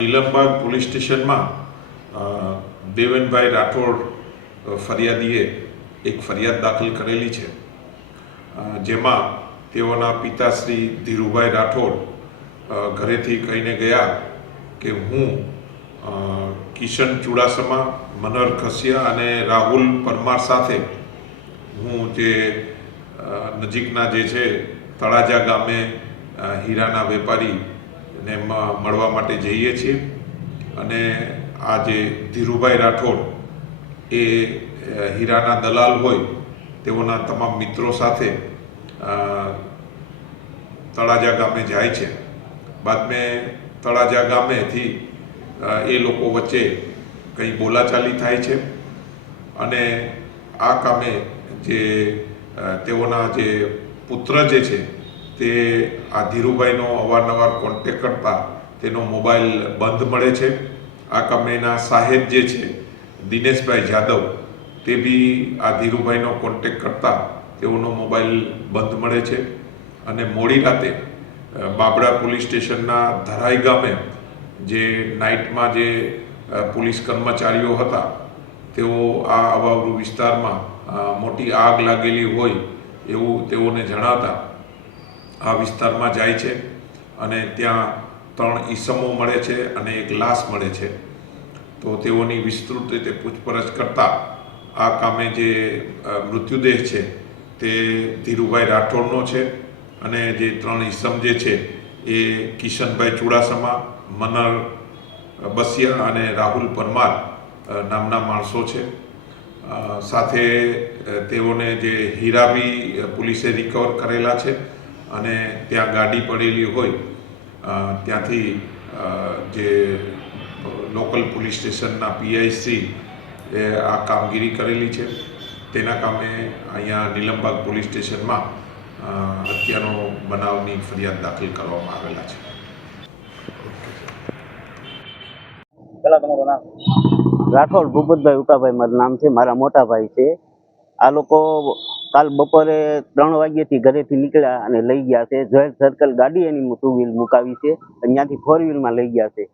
Nilambag police સ્ટેશનમાં દેવેનભાઈ રાઠોડ ફરિયાદીએ એક ફરિયાદ દાખલ કરેલી છે. જેમાં તેઓના પિતાશ્રી ધીરુભાઈ રાઠોડ ઘરેથી કહીને ગયા કે હું કિશન ચુડાસમા મનર ખસિયા અને રાહુલ પરમાર સાથે હું જે નજીકના જે છે, તળાજા ગામે હીરાના હીરાના વેપારીને એમાં મળવા માટે જઈએ છીએ. અને આ જે ધીરુભાઈ રાઠોડ એ હીરાના દલાલ હોય, તેઓના તમામ મિત્રો સાથે તળાજા ગામે જાય છે. બાદ મેં તળાજા ગામેથી એ લોકો વચ્ચે કંઈ બોલાચાલી થાય છે. અને આ કામે જે તેઓના જે પુત્ર જે છે તે આ ધીરુભાઈનો અવારનવાર કોન્ટેક કરતા તેનો મોબાઈલ બંધ મળે છે. આ કંપનીના સાહેબ જે છે દિનેશભાઈ જાદવ તે બી આ ધીરુભાઈનો કોન્ટેક કરતા તેઓનો મોબાઈલ બંધ મળે છે. અને મોડી રાતે અ, બાબડા પોલીસ સ્ટેશનના ધરાઈ ગામે જે નાઇટમાં જે પોલીસ કર્મચારીઓ હતા તેઓ આ અવાવરૂ વિસ્તારમાં મોટી આગ લાગેલી હોય એવું તેઓને જણાવતા આ વિસ્તારમાં જાય છે અને ત્યાં ત્રણ ઈસમો મળે છે અને એક લાશ મળે છે. તો તેઓની વિસ્તૃત રીતે પૂછપરછ કરતા આ કામે જે મૃત્યુદેહ છે તે ધીરુભાઈ રાઠોડનો છે અને જે ત્રણ ઈસમ જે છે એ કિશનભાઈ ચુડાસમા, મનર બસિયા અને રાહુલ પરમાર નામના માણસો છે. સાથે તેઓને જે હીરા બી પોલીસે રિકવર કરેલા છે અને ત્યાં ગાડી પડેલી હોય ત્યાંથી જે લોકલ પોલીસ સ્ટેશનના પીઆઈસી એ આ કામગીરી કરેલી છે. તેના કામે અહીંયા નીલમબાગ પોલીસ સ્ટેશનમાં હત્યાનો બનાવની ફરિયાદ દાખલ કરવામાં આવેલા છે. પેલા તમારું નામ? રાઠોડ ભૂપતભાઈ ઉકાભાઈ મારું નામ છે. મારા મોટા ભાઈ છે. આ લોકો કાલ બપોરે ત્રણ વાગ્યાથી ઘરેથી નીકળ્યા અને લઈ ગયા છે. જોઈન્ટ સર્કલ ગાડી એની ટુ વ્હીલ મુકાવી છે. અહીંયાથી ફોર વ્હીલમાં લઈ ગયા છે?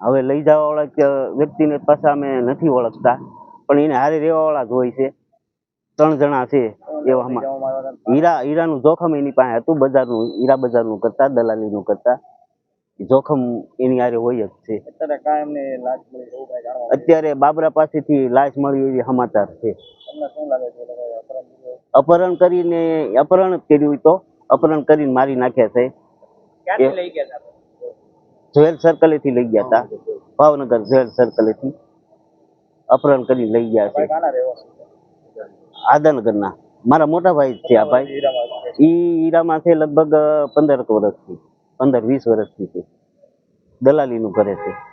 હવે લઈ જવા વાળા વ્યક્તિને પાછા અમે નથી ઓળખતા. પણ એને હારે રહેવા વાળા જ હોય છે. ત્રણ જણા છે એવામાં? હીરા હીરાનું જોખમ એની પાસે હતું. બજારનું હીરા બજારનું કરતા દલાલીનું કરતા. જોખમ એની હારે હોય જ છે? અત્યારે બાબરા પાસેથી લાશ મળી એવી સમાચાર છે. અપહરણ? કરીને અપહરણ કર્યું તો અપહરણ કરીને મારી નાખ્યા છે. હતા જોયેલ સર્કલેથી લઈ ગયા હતા. ભાવનગર જોયેલ સર્કલેથી અપહરણ કરી લઈ ગયા છે. છે? આદનગરના. મારા મોટા ભાઈ છે આ ભાઈ. ઈ હીરામાં છે લગભગ પંદર વર્ષથી પંદર વીસ વર્ષથી છે. દલાલીનું કરે છે.